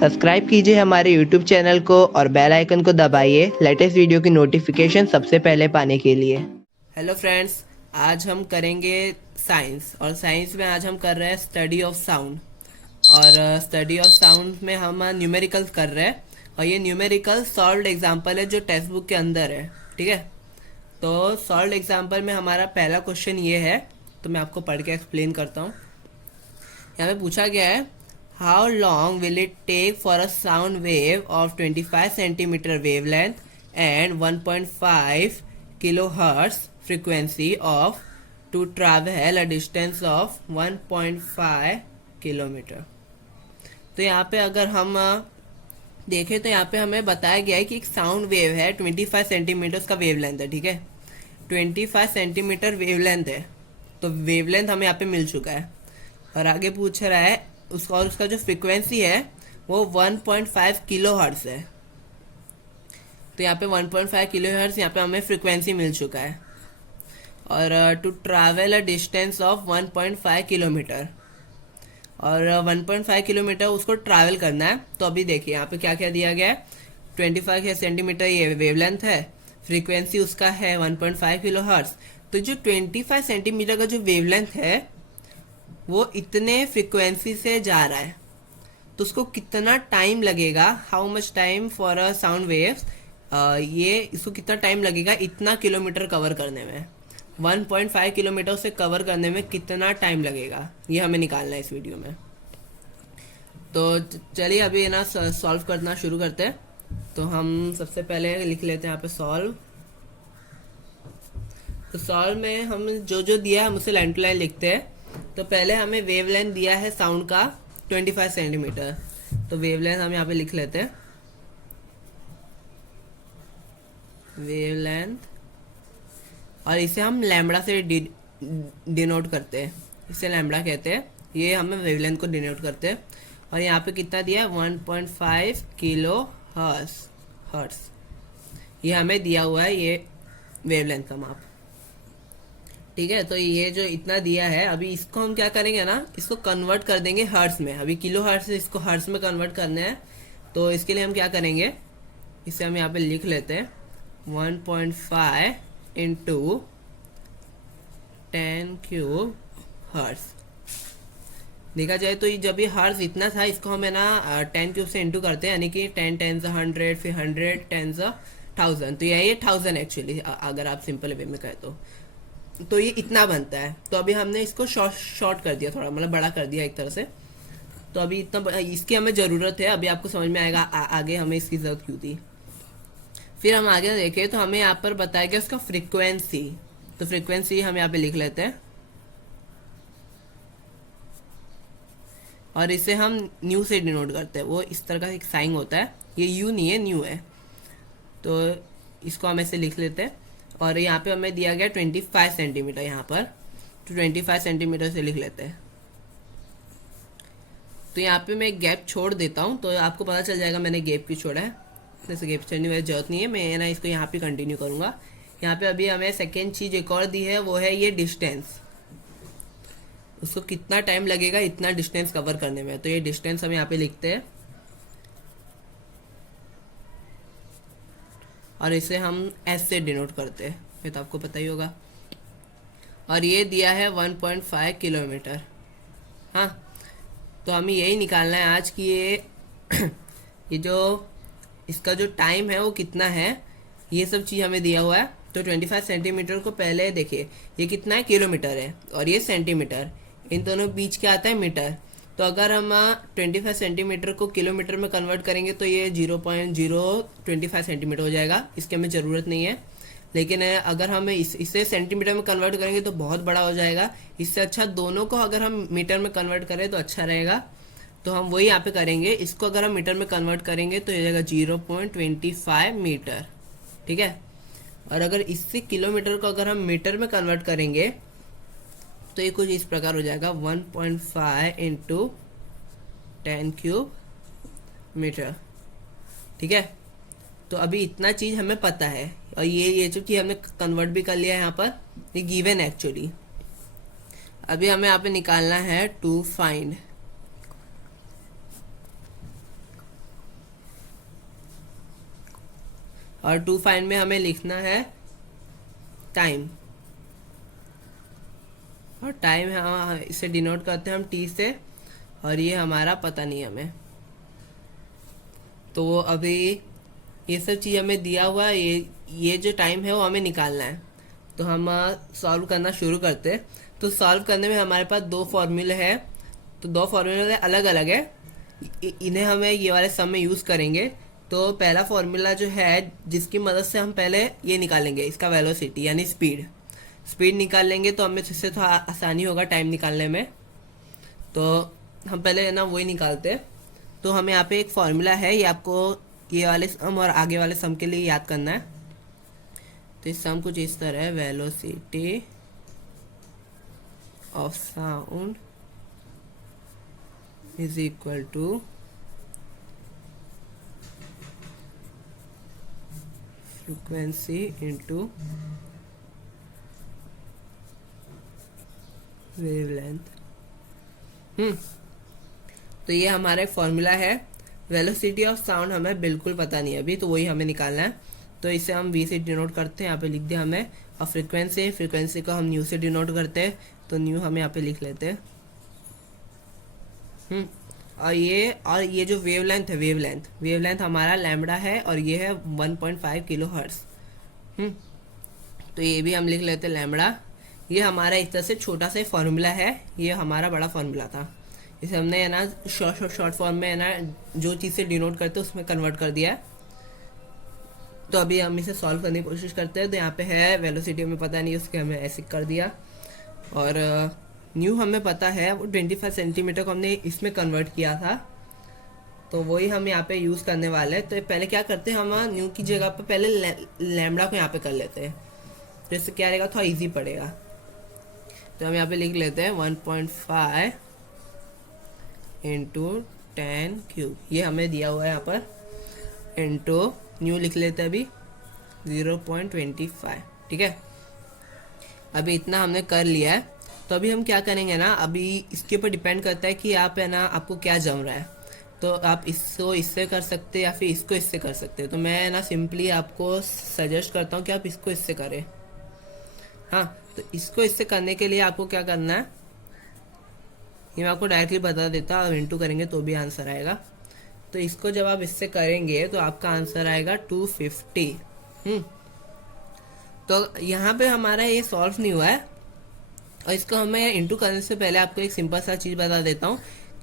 Subscribe कीजिए हमारे YouTube channel को और बेल आइकन को दबाइए लेटेस्ट वीडियो की नोटिफिकेशन सबसे पहले पाने के लिए। हेलो फ्रेंड्स, आज हम करेंगे साइंस। और साइंस में आज हम कर रहे हैं स्टडी ऑफ साउंड। और स्टडी ऑफ साउंड में हम न्यूमेरिकल्स कर रहे हैं। और ये न्यूमेरिकल सॉल्व्ड एग्जांपल है जो टेक्स्ट बुक के अंदर है। ठीक है, तो सॉल्व्ड एग्जांपल में हमारा पहला क्वेश्चन ये है, तो मैं आपको पढ़ के एक्सप्लेन करता हूँ। यहाँ पे पूछा गया है, how long will it take for a sound wave of 25 centimetre wavelength and 1.5 kilohertz frequency of to travel a distance of 1.5 kilometre. तो यहाँ पे अगर हम देखें तो यहाँ पे हमें बताया गया है कि एक साउंड वेव है, 25 सेंटीमीटर का वेवलेंथ है। ठीक है, 25 सेंटीमीटर वेवलेंथ है, तो वेवलेंथ हमें यहाँ पे मिल चुका है। और आगे पूछ रहा है उसका, और उसका जो फ्रीक्वेंसी है वो 1.5 किलो हर्ट्ज है। तो यहाँ पे 1.5 किलो हर्ट्ज यहाँ पे हमें फ्रीक्वेंसी मिल चुका है। और to travel a distance of 1.5 kilometre, और 1.5 किलोमीटर उसको ट्रैवल करना है। तो अभी देखिए यहाँ पे क्या क्या दिया गया है। 25 सेंटीमीटर ये वेवलेंथ है, फ्रीक्वेंसी उसका है 1.5 किलो हर्ट्ज। तो जो 25 सेंटीमीटर का जो वेवलेंथ है वो इतने फ्रीक्वेंसी से जा रहा है, तो उसको कितना टाइम लगेगा, how much time for a sound waves, ये इसको कितना टाइम लगेगा इतना किलोमीटर कवर करने में, 1.5 किलोमीटर से कवर करने में कितना टाइम लगेगा, ये हमें निकालना है इस वीडियो में। तो चलिए अभी ना सॉल्व करना शुरू करते हैं। तो हम सबसे पहले लिख लेते हैं यहाँ पे सॉल्व। तो सॉल्व में हम जो जो दिया है हम उसे लाइन टू लाइन लिखते हैं। तो पहले हमें वेवलेंथ दिया है साउंड का 25 सेंटीमीटर, तो वेवलेंथ हम यहाँ पे लिख लेते हैं, वेवलेंथ। और इसे हम लैम्बडा से डिनोट करते हैं, इसे लैम्बडा कहते हैं। ये हमें वेवलेंथ को डिनोट करते हैं। और यहाँ पे कितना दिया है, 1.5 किलो हर्ट्ज ये हमें दिया हुआ है, ये वेवलेंथ का माप। ठीक है, तो ये जो इतना दिया है, अभी इसको हम क्या करेंगे ना, इसको कन्वर्ट कर देंगे हर्ट्ज में। अभी किलो हर्ट्ज से इसको हर्ट्ज में कन्वर्ट करना है। तो इसके लिए हम क्या करेंगे, इसे हम यहाँ पे लिख लेते हैं 1.5 इंटू 10 क्यूब हर्ट्ज। देखा जाए तो ये जब ये हर्ट्ज इतना था, इसको हम है ना 10 क्यूब से इंटू करते हैं, यानी कि 10 टेंस 100, फिर 100 टेंस 1000। तो ये 1000 एक्चुअली, अगर आप सिंपल वे में कहें तो ये इतना बनता है। तो अभी हमने इसको शॉर्ट कर दिया, थोड़ा मतलब बड़ा कर दिया एक तरह से। तो अभी इतना इसकी हमें ज़रूरत है, अभी आपको समझ में आएगा आगे हमें इसकी ज़रूरत क्यों थी। फिर हम आगे देखें तो हमें यहाँ पर बताया गया उसका फ्रीक्वेंसी। तो फ्रीक्वेंसी हम यहाँ पे लिख लेते हैं, और इसे हम न्यू से डिनोट करते हैं। वो इस तरह का एक साइन होता है, ये यू नहीं है, न्यू है। तो इसको हम ऐसे लिख लेते हैं। और यहाँ पे हमें दिया गया 25 सेंटीमीटर यहाँ पर, तो 25 सेंटीमीटर से लिख लेते हैं। तो यहाँ पे मैं एक गैप छोड़ देता हूँ, तो आपको पता चल जाएगा मैंने गैप क्यों छोड़ा है। जैसे गैप छोड़ने की जरूरत नहीं है, मैं ना इसको यहाँ पे कंटिन्यू करूँगा। यहाँ पे अभी हमें सेकेंड चीज़ एक और दी है, वो है ये डिस्टेंस। उसको कितना टाइम लगेगा इतना डिस्टेंस कवर करने में, तो ये डिस्टेंस हम यहाँ पे लिखते हैं। और इसे हम एस से डिनोट करते हैं, ये तो आपको पता ही होगा। और ये दिया है 1.5 किलोमीटर। हाँ, तो हमें यही निकालना है आज कि ये जो इसका जो टाइम है वो कितना है, ये सब चीज़ हमें दिया हुआ है। तो 25 सेंटीमीटर को पहले देखिए, ये कितना है, किलोमीटर है, और ये सेंटीमीटर, इन दोनों बीच क्या आता है, मीटर। तो अगर हम 25 सेंटीमीटर को किलोमीटर में कन्वर्ट करेंगे तो ये 0.025 सेंटीमीटर हो जाएगा, इसकी हमें ज़रूरत नहीं है। लेकिन अगर हम इसे सेंटीमीटर में कन्वर्ट करेंगे तो बहुत बड़ा हो जाएगा। इससे अच्छा दोनों को अगर हम मीटर में कन्वर्ट करें तो अच्छा रहेगा। तो हम वही यहाँ पे करेंगे, इसको अगर हम मीटर में कन्वर्ट करेंगे तो ये जाएगा 0.25 मीटर। ठीक है, और अगर इससे किलोमीटर को अगर हम मीटर में कन्वर्ट करेंगे तो ये कुछ इस प्रकार हो जाएगा, 1.5 इंटू 10 क्यूब मीटर। ठीक है, तो अभी इतना चीज़ हमें पता है, और ये जो कि हमने कन्वर्ट भी कर लिया है यहाँ पर, ये गिवन है एक्चुअली। अभी हमें यहाँ पे निकालना है टू फाइंड। और टू फाइंड में हमें लिखना है टाइम, और टाइम हम इसे डिनोट करते हैं हम टी से, और ये हमारा पता नहीं हमें। तो अभी ये सब चीज़ हमें दिया हुआ है, ये जो टाइम है वो हमें निकालना है। तो हम सॉल्व करना शुरू करते हैं। तो सॉल्व करने में हमारे पास दो फॉर्मूले हैं, तो दो फॉर्मूले अलग अलग है, इन्हें हमें ये वाले सम में यूज़ करेंगे। तो पहला फॉर्मूला जो है जिसकी मदद से हम पहले ये निकालेंगे, इसका वेलोसिटी यानी स्पीड निकाल लेंगे, तो हमें इससे थोड़ा आसानी होगा टाइम निकालने में। तो हम पहले ना वही निकालते हैं। तो हमें यहाँ पे एक फॉर्मूला है, ये आपको ये वाले सम और आगे वाले सम के लिए याद करना है। तो इस सम कुछ इस तरह है, velocity of sound is equal to frequency into wavelength. तो ये हमारा एक फॉर्मूला है। वेलोसिटी ऑफ साउंड हमें बिल्कुल पता नहीं अभी, तो वही हमें निकालना है। तो इसे हम वी से डिनोट करते हैं, यहाँ पे लिख दिया हमें। और फ्रीक्वेंसी को हम न्यू से डिनोट करते हैं, तो न्यू हम यहाँ पे लिख लेते हैं। और ये जो वेवलेंथ है, वेवलेंथ हमारा लैम्बडा है, और ये है 1.5 किलो हर्ट्ज। तो ये भी हम लिख लेते हैं लैम्बडा। ये हमारा इस तरह से छोटा सा फॉर्मूला है, ये हमारा बड़ा फॉर्मूला था। इसे हमने है ना शॉर्ट फॉर्म में है ना जो चीज़ से डिनोट करते हैं उसमें कन्वर्ट कर दिया है। तो अभी हम इसे सॉल्व करने की कोशिश करते हैं। तो यहाँ पे है वेलोसिटी हमें पता नहीं, उसके हमें ऐसे कर दिया, और न्यू हमें पता है, वो 25 सेंटीमीटर को हमने इसमें कन्वर्ट किया था, तो वही हम यहाँ पे यूज़ करने वाले हैं। तो पहले क्या करते हैं, हम न्यू की जगह पे पहले लैम्बडा को यहाँ पे कर लेते हैं, तो इससे क्या रहेगा, थोड़ा ईजी पड़ेगा। तो हम यहाँ पे लिख लेते हैं 1.5 इंटू 10 क्यूब, ये हमें दिया हुआ है यहाँ पर, इंटू न्यू लिख लेते हैं अभी 0.25। ठीक है, अभी इतना हमने कर लिया है। तो अभी हम क्या करेंगे ना, अभी इसके ऊपर डिपेंड करता है कि आप है ना आपको क्या जम रहा है। तो आप इसको इससे कर सकते हैं या फिर इसको इससे कर सकते हैं। तो मैं ना सिंपली आपको सजेस्ट करता हूँ कि आप इसको इससे करें। हाँ, तो इसको इससे करने के लिए आपको क्या करना है, ये मैं आपको डायरेक्टली बता देता हूँ। इंटू करेंगे तो भी आंसर आएगा। तो इसको जब आप इससे करेंगे तो आपका आंसर आएगा 250। तो यहाँ पे हमारा ये सॉल्व नहीं हुआ है, और इसको हमें इंटू करने से पहले आपको एक सिंपल सा चीज़ बता देता हूँ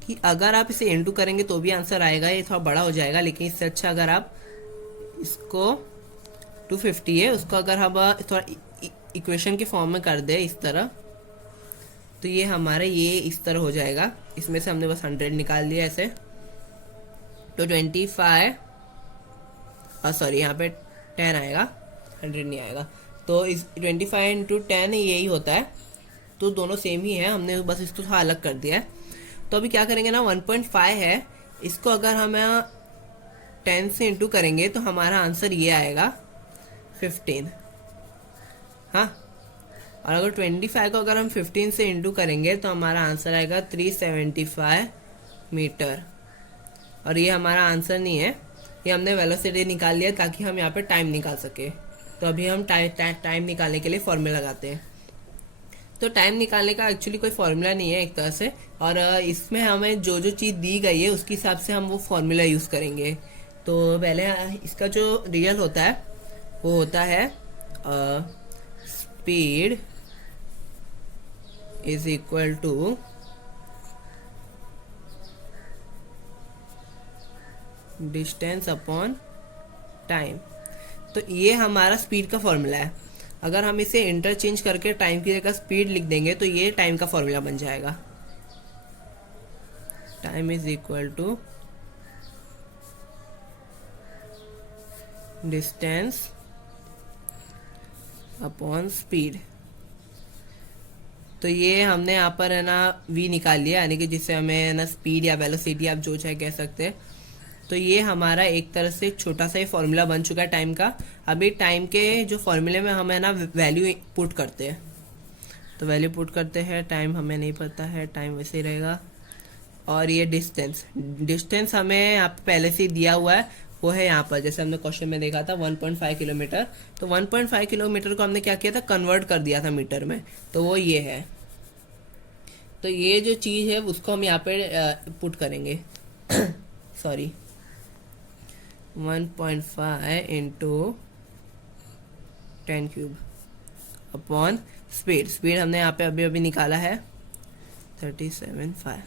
कि अगर आप इसे इंटू करेंगे तो भी आंसर आएगा, ये थोड़ा बड़ा हो जाएगा। लेकिन इससे अच्छा अगर आप इसको 250 है, उसको अगर हम थोड़ा इक्वेशन के फॉर्म में कर दे इस तरह, तो ये हमारा ये इस तरह हो जाएगा। इसमें से हमने बस 100 निकाल लिया ऐसे। तो 25 सॉरी यहाँ पे 10 आएगा, 100 नहीं आएगा। तो इस 25 इंटू 10 यही होता है, तो दोनों सेम ही है, हमने बस इसको थोड़ा अलग कर दिया है। तो अभी क्या करेंगे ना, 1.5 है, इसको अगर हम 10 से इंटू करेंगे तो हमारा आंसर ये आएगा 15। हाँ, और अगर 25 को अगर हम 15 से इंटू करेंगे तो हमारा आंसर आएगा 375 मीटर। और ये हमारा आंसर नहीं है, ये हमने वेलोसिटी निकाल लिया ताकि हम यहाँ पे टाइम निकाल सके। तो अभी हम टाइम निकालने के लिए फॉर्मूला लगाते हैं। तो टाइम निकालने का एक्चुअली कोई फॉर्मूला नहीं है एक तरह से, और इसमें हमें जो जो चीज़ दी गई है उसके हिसाब से हम वो फॉर्मूला यूज़ करेंगे। तो पहले इसका जो रियल होता है वो होता है speed is equal to distance upon time. तो ये हमारा स्पीड का फॉर्मूला है। अगर हम इसे इंटरचेंज करके टाइम की जगह स्पीड लिख देंगे तो ये टाइम का फॉर्मूला बन जाएगा। Time is equal to distance upon speed. तो ये हमने यहाँ पर है ना v निकाल लिया, यानी कि जिससे हमें है ना स्पीड या वेलोसिटी आप जो चाहे कह सकते हैं। तो ये हमारा एक तरह से छोटा सा ही फॉर्मूला बन चुका है टाइम का। अभी टाइम के जो फॉर्मूले में हम है ना वैल्यू पुट करते हैं, तो वैल्यू पुट करते हैं। टाइम हमें नहीं पता है, टाइम वैसे ही रहेगा। और ये डिस्टेंस हमें यहाँ पे पहले से ही दिया हुआ है वो है यहाँ पर, जैसे हमने क्वेश्चन में देखा था 1.5 किलोमीटर, तो 1.5 किलोमीटर को हमने क्या किया था, कन्वर्ट कर दिया था मीटर में, तो वो ये है। तो ये जो चीज़ है उसको हम यहाँ पे पुट करेंगे sorry 1.5 into 10 cube upon speed हमने यहाँ पे अभी अभी निकाला है 37.5,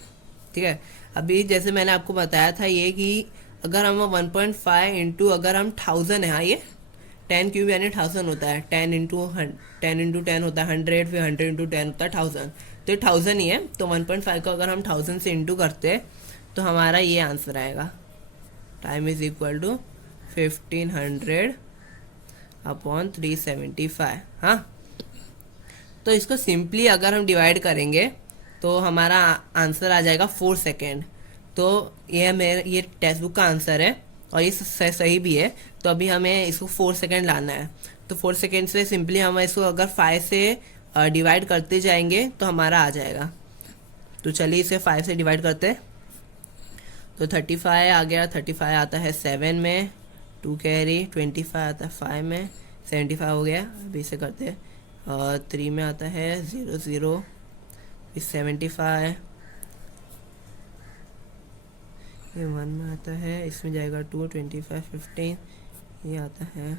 ठीक है। अभी जैसे मैंने आपको बताया था ये कि अगर हम 1.5 इंटू अगर हम 1000 है, हाँ ये 10 क्यूब यानी 1000 होता है, 10 इंटू 10 होता है 100, फिर 100 इंटू 10 होता है 1000, तो ये 1000 ही है। तो 1.5 को अगर हम 1000 से इंटू करते हैं तो हमारा ये आंसर आएगा, time is equal to 1500 upon 375। हाँ, तो इसको सिंपली अगर हम डिवाइड करेंगे तो हमारा आंसर आ जाएगा 4 सेकेंड। तो ये टेक्स्ट बुक का आंसर है और ये सही भी है। तो अभी हमें इसको 4 सेकेंड लाना है, तो 4 सेकेंड से सिंपली हम इसको अगर 5 से डिवाइड करते जाएंगे तो हमारा आ जाएगा। तो चलिए इसे 5 से डिवाइड करते हैं, तो 35 आ गया, 35 आता है 7 में, 2 कैरी, 25 आता है 5 में, 75 हो गया। अभी इसे करते हैं 3 में आता है 0 0, फिर 75, ये 1 में आता है, इसमें जाएगा 2, 25, 15, ये आता है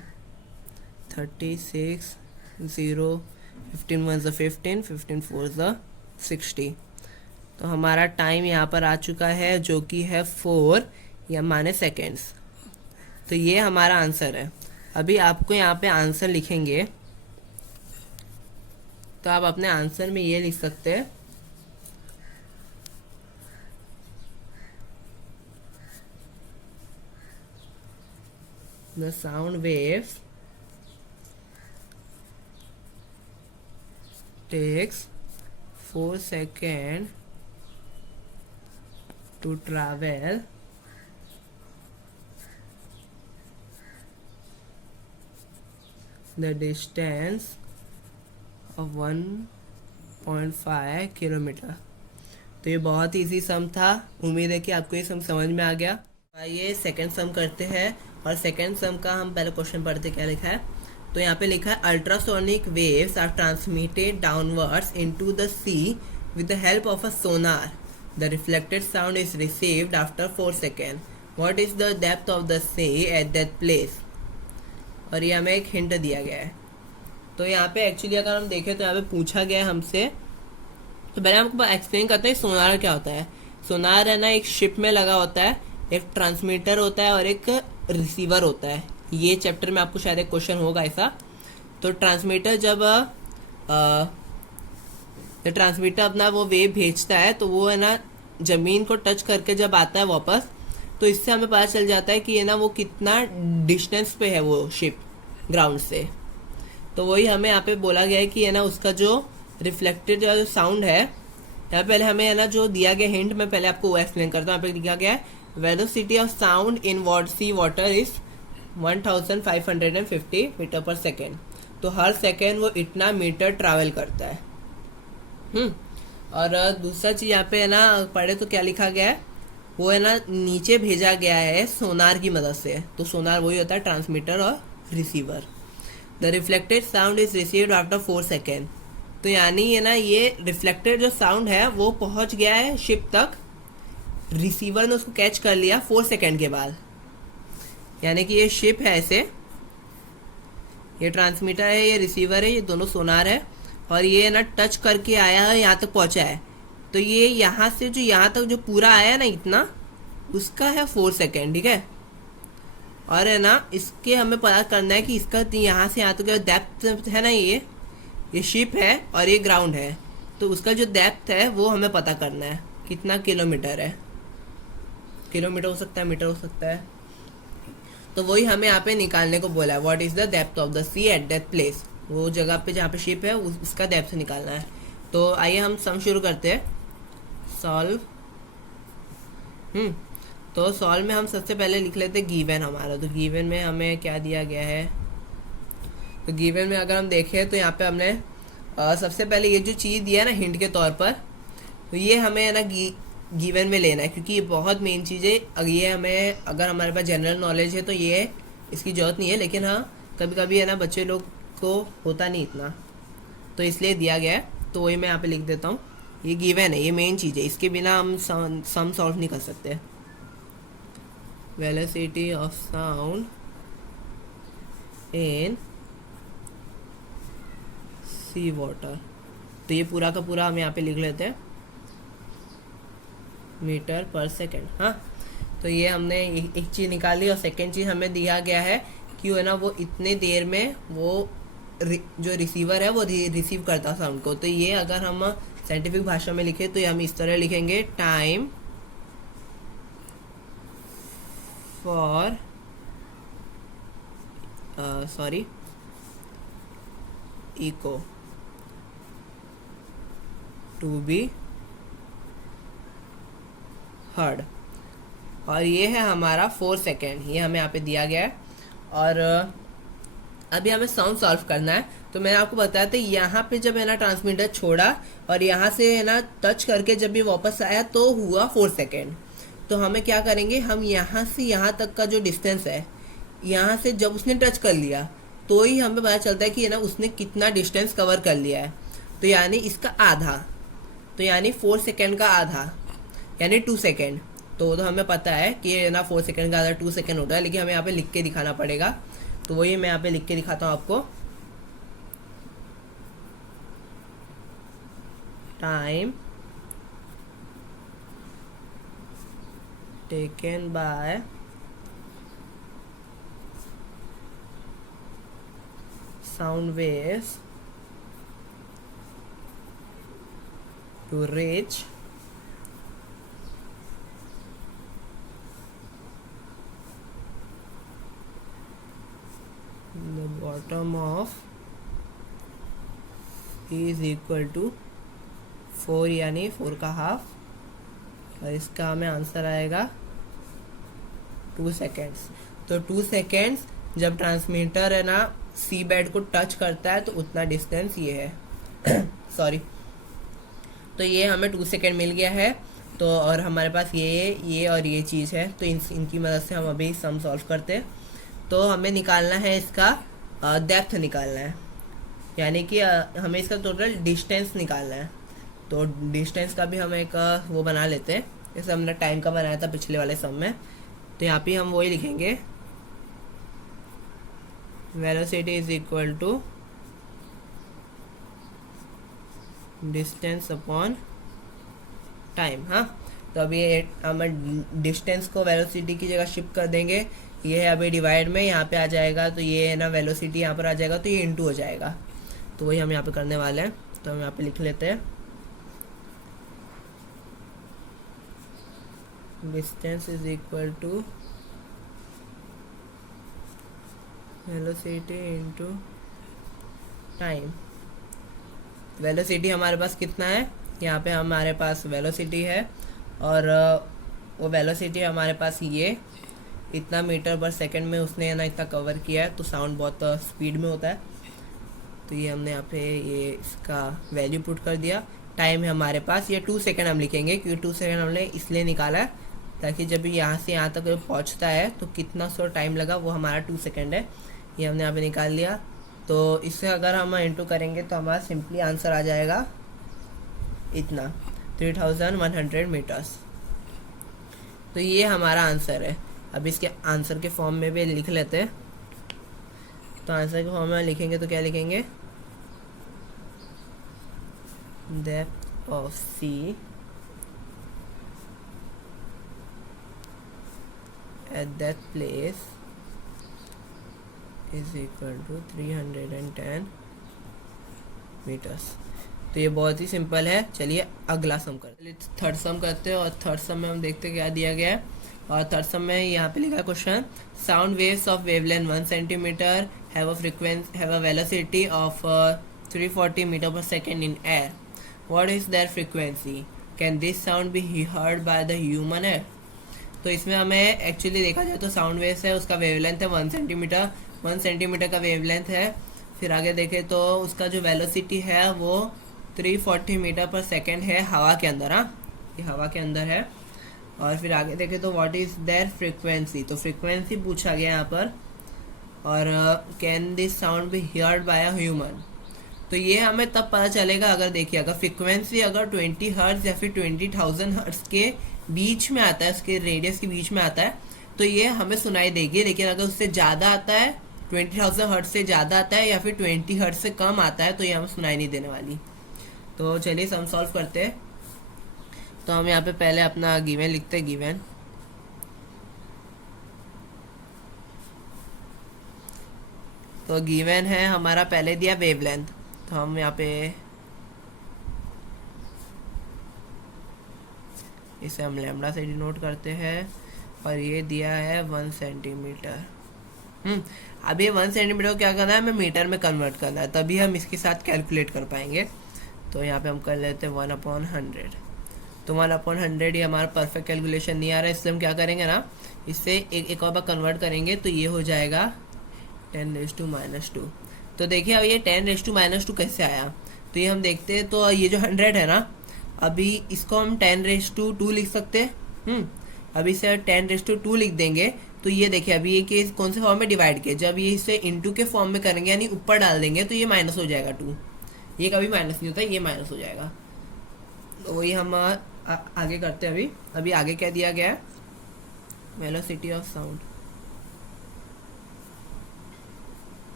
36 0, 15 1 15, 15 4 60। तो हमारा टाइम यहाँ पर आ चुका है जो कि है 4 या माने सेकेंड्स। तो ये हमारा आंसर है। अभी आपको यहाँ पे आंसर लिखेंगे तो आप अपने आंसर में ये लिख सकते हैं, the sound waves takes 4 seconds to travel the distance of 1.5 kilometre. तो ये बहुत इजी सम था, उम्मीद है कि आपको ये सम समझ में आ गया। आइए सेकंड सम करते हैं, और सेकंड सम का हम पहले क्वेश्चन पढ़ते क्या लिखा है। तो यहाँ पे लिखा है ultrasonic waves are transmitted downwards into the sea with the help of a sonar. The reflected sound is received after 4 second. What is the depth of the sea at that place. और ये हमें एक hint दिया गया है। तो यहाँ पे एक्चुअली अगर हम देखें तो यहाँ पे पूछा गया है हमसे, तो पहले हमको एक्सप्लेन करते हैं सोनार क्या होता है। सोनार है ना, एक शिप में लगा होता है, एक ट्रांसमीटर होता है और एक रिसीवर होता है। ये चैप्टर में आपको शायद एक क्वेश्चन होगा ऐसा। तो ट्रांसमीटर जब ट्रांसमीटर अपना वो वेव भेजता है तो वो है ना ज़मीन को टच करके जब आता है वापस, तो इससे हमें पता चल जाता है कि ये ना वो कितना डिस्टेंस पे है वो शिप ग्राउंड से। तो वही हमें यहाँ पे बोला गया है कि है ना उसका जो रिफ्लेक्टेड जो साउंड है, यहाँ पहले हमें है ना जो दिया गया हिंट, मैं पहले आपको वो एक्सप्लेन करता हूँ। यहाँ पे लिखा गया है velocity of sound in sea water is 1550 metre per second. तो हर सेकेंड वो इतना मीटर ट्रैवल करता है। और दूसरा चीज़ यहाँ पे है ना पढ़े तो क्या लिखा गया है, वो है ना नीचे भेजा गया है सोनार की मदद से। तो सोनार वही होता है ट्रांसमीटर और receiver. The reflected sound is received after 4 second. तो यानी है ना ये रिफ्लेक्टेड जो साउंड है वो पहुंच गया है शिप तक, रिसीवर ने उसको कैच कर लिया 4 सेकेंड के बाद। यानी कि ये शिप है ऐसे, ये ट्रांसमीटर है, ये रिसीवर है, ये दोनों सोनार है, और ये ना टच करके आया है, यहाँ तक पहुंचा है। तो ये यहाँ से जो यहाँ तक जो पूरा आया है ना इतना, उसका है 4 सेकेंड, ठीक है। और है ना इसके हमें पता करना है कि इसका यहाँ से यहाँ तक डेप्थ है ना, ये शिप है और ये ग्राउंड है, तो उसका जो डेप्थ है वो हमें पता करना है कितना किलोमीटर है। किलोमीटर हो सकता है, मीटर हो सकता है। तो वही हमें यहाँ पे निकालने को बोला है, what is the depth of the sea at that place. वो जगह पे जहाँ पे शिप है उसका डेप्थ निकालना है। तो आइए हम सम शुरू करते हैं। सॉल्व। तो सॉल्व में हम सबसे पहले लिख लेते हैं गिवन हमारा। तो गिवन में हमें क्या दिया गया है, तो गिवन में अगर हम देखें तो यहाँ पे हमने सबसे पहले ये जो चीज़ दिया है ना हिंट के तौर पर, तो ये हमें है ना गिवन में लेना है, क्योंकि ये बहुत मेन चीज़ है। ये हमें, अगर हमारे पास जनरल नॉलेज है तो ये इसकी ज़रूरत नहीं है, लेकिन हाँ कभी कभी है ना बच्चे लोग को होता नहीं इतना, तो इसलिए दिया गया है। तो वही मैं यहाँ पे लिख देता हूँ, ये गिवन है, ये मेन चीज़ है, इसके बिना हम सम सॉल्व नहीं कर सकते। Velocity of sound in sea water, तो ये पूरा का पूरा हम यहाँ पे लिख लेते हैं, मीटर पर सेकेंड। हाँ, तो ये हमने एक चीज़ निकाली। और सेकेंड चीज़ हमें दिया गया है कि है ना वो इतने देर में वो जो रिसीवर है वो रिसीव करता साउंड को। तो ये अगर हम साइंटिफिक भाषा में लिखे तो ये हम इस तरह लिखेंगे, time for echo to be heard. और ये है हमारा 4 सेकेंड, ये हमें यहाँ पे दिया गया है। और अभी हमें साउंड सॉल्व करना है। तो मैंने आपको बताया था, यहाँ पे जब है ना ट्रांसमीटर छोड़ा और यहाँ से है ना टच करके जब ये वापस आया तो हुआ 4 सेकेंड। तो हमें क्या करेंगे, हम यहाँ से यहाँ तक का जो डिस्टेंस है, यहाँ से जब उसने टच कर लिया तो ही हमें पता चलता है कि है ना उसने कितना डिस्टेंस कवर कर लिया है। तो यानी इसका आधा, तो यानी 4 सेकेंड का आधा यानी 2 सेकेंड। तो हमें पता है कि है ना 4 सेकेंड का आधा 2 सेकेंड होता है, लेकिन हमें यहाँ पे लिख के दिखाना पड़ेगा। तो वही मैं यहाँ पे लिख के दिखाता हूँ आपको, time taken by sound waves to reach the bottom of is equal to 4 यानी 4 का हाफ, और इसका हमें आंसर आएगा 2 सेकेंड्स। तो 2 सेकेंड्स जब ट्रांसमीटर है ना सी बेड को टच करता है तो उतना डिस्टेंस ये है सॉरी। तो ये हमें 2 सेकेंड मिल गया है। तो और हमारे पास ये और ये चीज़ है, तो इनकी मदद से हम अभी सम सॉल्व करते हैं। तो हमें निकालना है इसका डेप्थ निकालना है, यानी कि हमें इसका टोटल डिस्टेंस निकालना है। तो डिस्टेंस का भी हम एक वो बना लेते हैं, जैसे हमने टाइम का बनाया था पिछले वाले सम में। तो यहाँ पे हम वही लिखेंगे, velocity is equal to distance upon time. हाँ, तो अभी हम डिस्टेंस को वेलोसिटी की जगह शिफ्ट कर देंगे। ये है अभी डिवाइड में, यहाँ पे आ जाएगा, तो ये है ना वेलोसिटी यहाँ पर आ जाएगा, तो ये इनटू हो जाएगा। तो वही हम यहाँ पे करने वाले हैं। तो हम यहाँ पे लिख लेते हैं, distance is equal to velocity into time. Velocity हमारे पास कितना है, यहाँ पे हमारे पास वेलोसिटी है, और वो वेलोसिटी हमारे पास ये इतना मीटर पर सेकंड में उसने है ना इतना कवर किया है। तो साउंड बहुत स्पीड में होता है। तो ये हमने यहाँ पे ये इसका वैल्यू पुट कर दिया। टाइम है हमारे पास, ये 2 सेकेंड हम लिखेंगे, क्योंकि 2 सेकेंड हमने इसलिए निकाला है ताकि जब यहाँ से यहाँ तक पहुँचता है तो कितना सो टाइम लगा, वो हमारा 2 सेकेंड है। ये हमने यहाँ पे निकाल लिया। तो इससे अगर हम इंटू करेंगे तो हमारा सिंपली आंसर आ जाएगा इतना, 3100 मीटर्स। तो ये हमारा आंसर है। अब इसके आंसर के फॉर्म में भी लिख लेते हैं। तो आंसर के फॉर्म में लिखेंगे तो क्या लिखेंगे, depth of sea at that place is equal to 310 metres. तो ये बहुत ही सिंपल है। चलिए अगला सम करते हैं, थर्ड सम करते हैं। और थर्ड सम में हम देखते हैं क्या दिया गया है। और थर्ड सम में यहाँ पे लिखा है question, sound waves of wavelength 1 centimetre have a velocity of 340 metre per second in air. What is their frequency? Can this sound be heard by the human ear? तो इसमें हमें एक्चुअली देखा जाए तो साउंड वेव्स है, उसका wavelength है 1 centimetre, 1 centimetre का वेवलेंथ है। फिर आगे देखें तो उसका जो वेलोसिटी है वो 340 मीटर पर सेकेंड है हवा के अंदर। हाँ, कि हवा के अंदर है। और फिर आगे देखें तो व्हाट इज़ देयर फ्रीक्वेंसी, तो फ्रीक्वेंसी पूछा गया यहाँ पर। और can this sound be heard by a human, तो ये हमें तब पता चलेगा अगर देखिए अगर फ्रीक्वेंसी अगर 20 हर्ट्ज या फिर 20,000 हर्ट्ज के बीच में आता है, उसके रेडियस के बीच में आता है, तो ये हमें सुनाई देगी। लेकिन अगर उससे ज़्यादा आता है, 20,000 हर्ट्ज से ज़्यादा आता है या फिर 20 हर्ट्ज से कम आता है, तो ये हमें सुनाई नहीं देने वाली। तो चलिए सम सॉल्व करते हैं। तो हम यहाँ पे पहले अपना गिवन लिखते हैं। गिवन तो गिवन है हमारा, पहले दिया वेवलेंथ, तो हम यहाँ पे इसे हम लैम्डा से डिनोट करते हैं। और ये दिया है 1 सेंटीमीटर। अब ये 1 सेंटीमीटर को क्या करना है, हमें मीटर में कन्वर्ट करना है, तभी हम इसके साथ कैलकुलेट कर पाएंगे। तो यहाँ पे हम कर लेते हैं 1/100। तो 1/100 ये हमारा परफेक्ट कैलकुलेशन नहीं आ रहा है, इसलिए हम क्या करेंगे ना, इससे एक और बार कन्वर्ट करेंगे, तो ये हो जाएगा 10⁻²। तो देखिए अब ये 10⁻² कैसे आया, तो ये हम देखते हैं। तो ये जो 100 है ना, अभी इसको हम 10⁻² लिख सकते हैं। अभी इसे 10⁻² लिख देंगे, तो ये देखिए अभी ये केस कौन से फॉर्म में डिवाइड किया, जब ये इसे इंटू के फॉर्म में करेंगे यानी ऊपर डाल देंगे, तो ये माइनस हो जाएगा 2। ये कभी माइनस नहीं होता, ये माइनस हो जाएगा। तो वही हम आगे करते हैं। अभी आगे क्या दिया गया है, velocity of sound,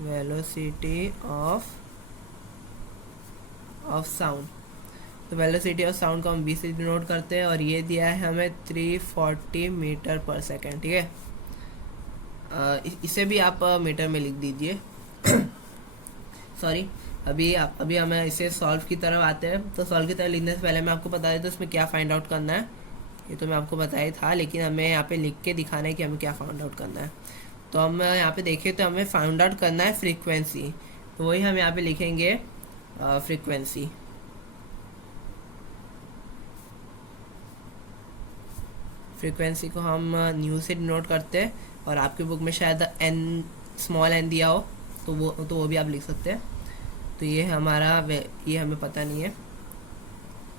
velocity of sound. तो वेलोसिटी ऑफ साउंड को हम v से डिनोट करते हैं, और ये दिया है हमें 340 मीटर पर सेकेंड। ठीक है, इसे भी आप मीटर में लिख दीजिए। सॉरी, अभी हमें इसे सॉल्व की तरफ आते हैं। तो सॉल्व की तरफ लिखने से पहले मैं आपको बता देता हूँ इसमें क्या फाइंड आउट करना है। ये तो मैं आपको बताया था, लेकिन हमें यहाँ पे लिख के दिखाना है कि हमें क्या फाइंड आउट करना है। तो हम यहाँ पे देखें तो हमें फाइंड आउट करना है फ्रीक्वेंसी, तो वही हम यहाँ पे लिखेंगे फ्रीक्वेंसी। फ्रीक्वेंसी को हम न्यू से डिनोट करते हैं, और आपकी बुक में शायद n स्मॉल n दिया हो, तो वो भी आप लिख सकते हैं। तो ये हमारा ये हमें पता नहीं है।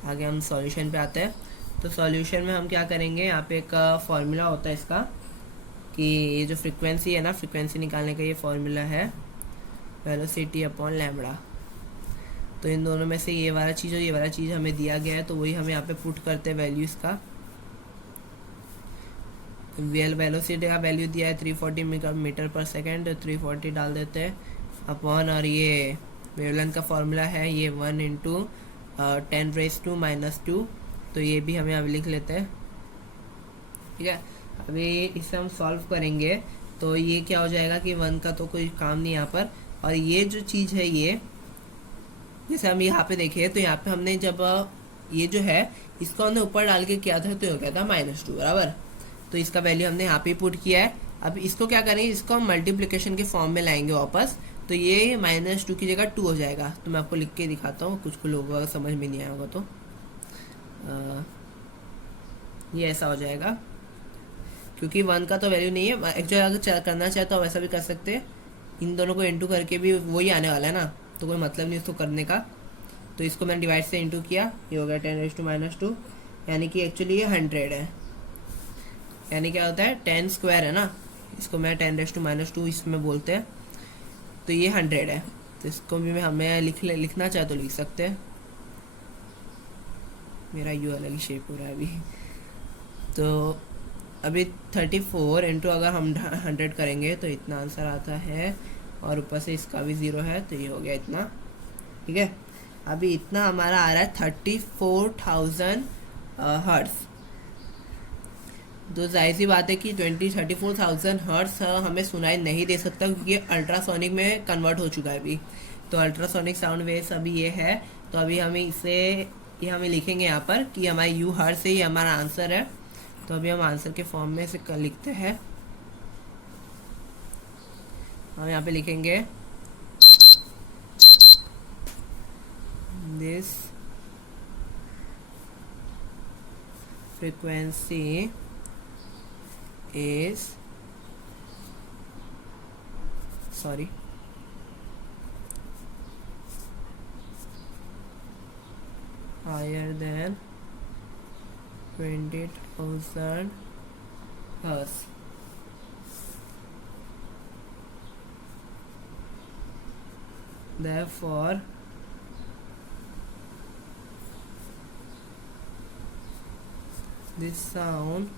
आगे हम सॉल्यूशन पे आते हैं। तो सॉल्यूशन में हम क्या करेंगे, यहाँ पे एक फॉर्मूला होता है इसका, कि ये जो फ्रीक्वेंसी है ना, फ्रीक्वेंसी निकालने का ये फॉर्मूला है वेलोसिटी अपॉन लैम्बडा। तो इन दोनों में से ये वाला चीज़ और ये वाला चीज़ हमें दिया गया है, तो वही हम यहाँ पे पुट करते हैं वैल्यू इसका। वेलोसिटी का वैल्यू दिया है 340 मीटर पर सेकेंड, 340 डाल देते हैं अपॉन, और ये वेवलेंथ का फॉर्मूला है ये 1 × 10⁻²। तो ये भी हमें अभी लिख लेते हैं। ठीक है, अभी इसे हम सॉल्व करेंगे, तो ये क्या हो जाएगा कि 1 का तो कोई काम नहीं यहाँ पर। और ये जो चीज़ है, ये जैसे हम यहाँ पे देखें, तो यहाँ पे हमने जब ये जो है इसको हमने ऊपर डाल के किया था, तो हो गया था -2, बराबर। तो इसका वैल्यू हमने यहाँ पे पुट किया है। अब इसको क्या करेंगे, इसको हम मल्टीप्लिकेशन के फॉर्म में लाएंगे वापस, तो ये -2 की जगह 2 हो जाएगा। तो मैं आपको लिख के दिखाता हूँ, कुछ लोगों का समझ में नहीं आया होगा। तो ये ऐसा हो जाएगा, क्योंकि 1 का तो वैल्यू नहीं है। एक्चुअली अगर करना चाहे तो आप ऐसा भी कर सकते हैं, इन दोनों को इंटू करके भी वही आने वाला है ना, तो कोई मतलब नहीं उसको करने का। तो इसको मैंने डिवाइड से इंटू किया, ये हो गया 10⁻², यानी कि एक्चुअली ये 100 है। यानी क्या होता है, 10² है ना, इसको मैं 10⁻² इसमें बोलते हैं, तो ये 100 है। तो इसको भी हमें लिखना चाहे तो लिख सकते हैं। मेरा यू अलग ही शेप हो रहा है अभी। तो अभी 34 इंटू अगर हम 100 करेंगे तो इतना आंसर आता है, और ऊपर से इसका भी 0 है, तो ये हो गया इतना। ठीक है, अभी इतना हमारा आ रहा है 34,000 हर्ट्ज। तो जाहिर सी बात है कि 34,000 हर्ट्ज हमें सुनाई नहीं दे सकता, क्योंकि अल्ट्रासोनिक में कन्वर्ट हो चुका है अभी। तो अल्ट्रासोनिक साउंड वेव्स अभी ये है। तो अभी हमें ये हमें लिखेंगे यहाँ पर कि हमारे यू हर्ट्ज से ही हमारा आंसर है। तो अभी हम आंसर के फॉर्म में इसे लिखते हैं। हम यहाँ पे लिखेंगे this frequency is higher than 20,000 Hz. Therefore, this sound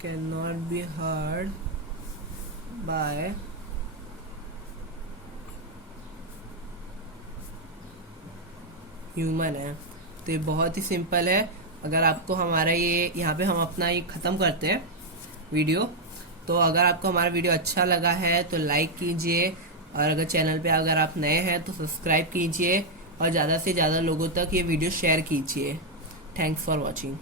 cannot be heard by human है। तो ये बहुत ही सिंपल है। अगर आपको हमारा ये यहाँ पे हम अपना ये ख़त्म करते हैं वीडियो। तो अगर आपको हमारा वीडियो अच्छा लगा है तो लाइक कीजिए, और अगर चैनल पे अगर आप नए हैं तो सब्सक्राइब कीजिए, और ज़्यादा से ज़्यादा लोगों तक ये वीडियो शेयर कीजिए। Thanks for watching.